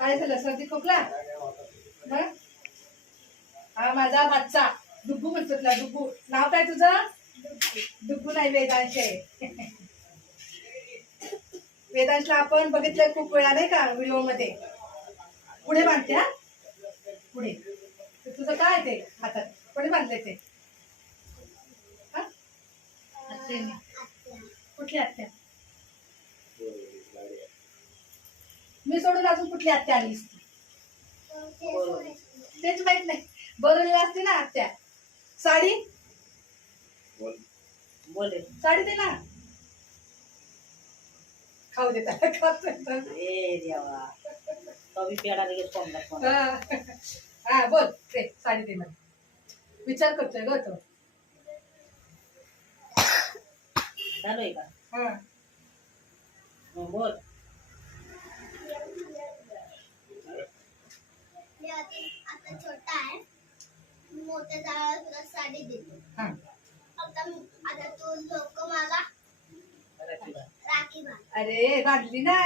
काय झालं, सर्दी खोकला? हा माझा भाचा डुग्गू म्हणतो तुला. डुग्गू नाव काय तुझं? डुग्गू नाही, वेदांश आहे. वेदांशला आपण बघितलंय खूप वेळा नाही का व्हिडिओ मध्ये. पुढे बांधते हा, पुढे. तुझं काय ते हातात पुढे बांधले ते? कुठली आत्या? मी सोडून अजून कुठली आत्या आलीस? तेच माहित नाही. बरोबर असते ना आत्या. साडी बोले, साडी दे ना. खाऊ देता हा बोल ते साडी दे मला. विचार करतोय ग तो. चालू आहे का? हा बोल. आता छोटा आहे, मोठ्या झाडाला तुला साडी देतो. आता तू लोक मला राखी बांध. अरे बांधली ना.